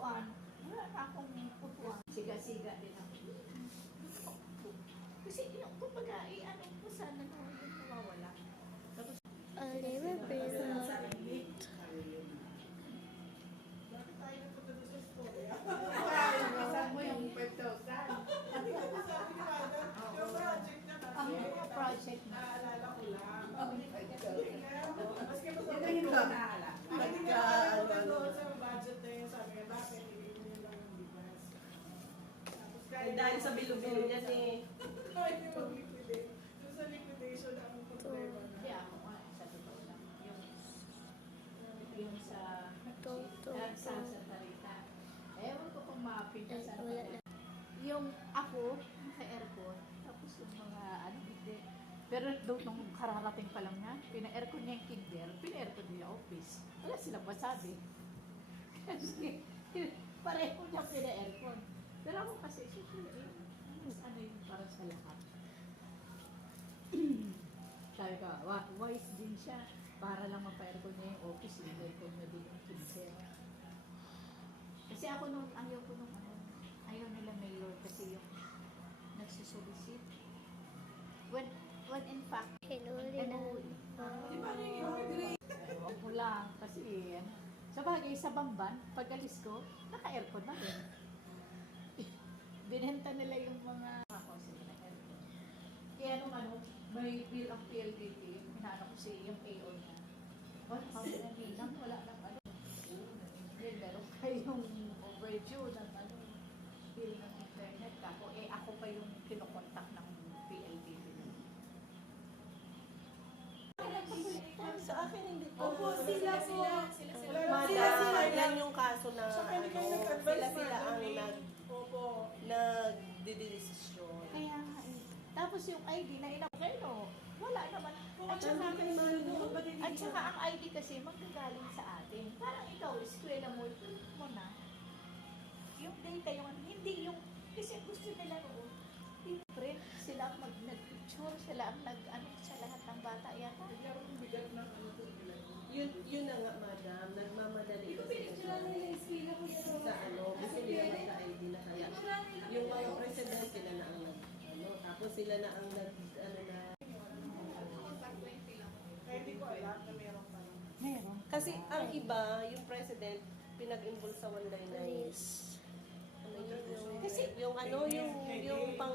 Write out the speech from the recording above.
upuan. Wala na akong upuan. Siga-siga din ako. Kasi yung kumbaga, ano po sana naman yung nawawala. Tapos, Oliver Bella. kasama mo yung 5,000. Ang project na. Naalala ko lang. Maski pa sa Hindi ko naalala. hindi nga nakalimutan doon sa budget na yun. Sabi nga, bakit hindi mo yun lang ang bigas? Tapos kahit Dahil sa bilo-bilo niyan eh. kahit yung mag-liquidate. Doon sa liquidation ang problema na. Hindi ako nga, sa totoo lang. Yung sa nagsasasalita. Ewan ko kung mapintasan ko Wala na. na. Yung ako, naka-aircon, tapos yung mga ano, hindi. Pero doon nung kararating pa lang niya, pina-aircon niya yung kinder, pina-aircon niya yung office. Wala silang masabi. Kasi pareho niya pina-aircon. Pero ako kasi, siyempre, ano yun para sa lahat. Sabi ko, wise din siya. Para lang mapa-aircon niya yung office, i-aircon niya din yung kinder. Kasi ako nung, ayaw ko nung ano, ayaw nila mayor kasi yung nagsusolicit. When in fact, Hello, Rina. Di ba na yung grade? Huwag mo lang kasi sa bagay, sa Bamban, pag alis ko, naka-aircon na rin. Binenta nila yung mga sila na aircon. Kaya nung ano, may bill ang PLDT, hinanap ko si yung AO niya. Wala kami na bilang, wala nang ano. Then, meron kayong overdue ng ano, bill ng internet. Ako pa yung kinokontak ng PLDT. Sa akin hindi po. Opo, sila. Madam, yan yung kaso na So, hindi kayo ano, nag-advise sila ang Opo. nagdidesisyon. Kaya nga eh. Tapos yung ID na inakay, wala naman. At saka ang ID kasi magagaling sa atin. Parang ikaw, eskwela mo, ituloy mo na. Yung data, yung hindi yung, kasi gusto nila noon, print, sila ang nag-picture, sila ang nag-ano sa lahat ng bata yata. Yun na nga, madam. Nagmamadali kasi sa ano, kasi nila nagka-ID na kaya. Yung mga president, sila na ang tapos sila na ang ano na. Kaya hindi ko alam na meron pa lang. Meron. Kasi ang iba, yung president, pinag-involve sa 199. Please. Ano yun? Kasi- yung ano, yung pang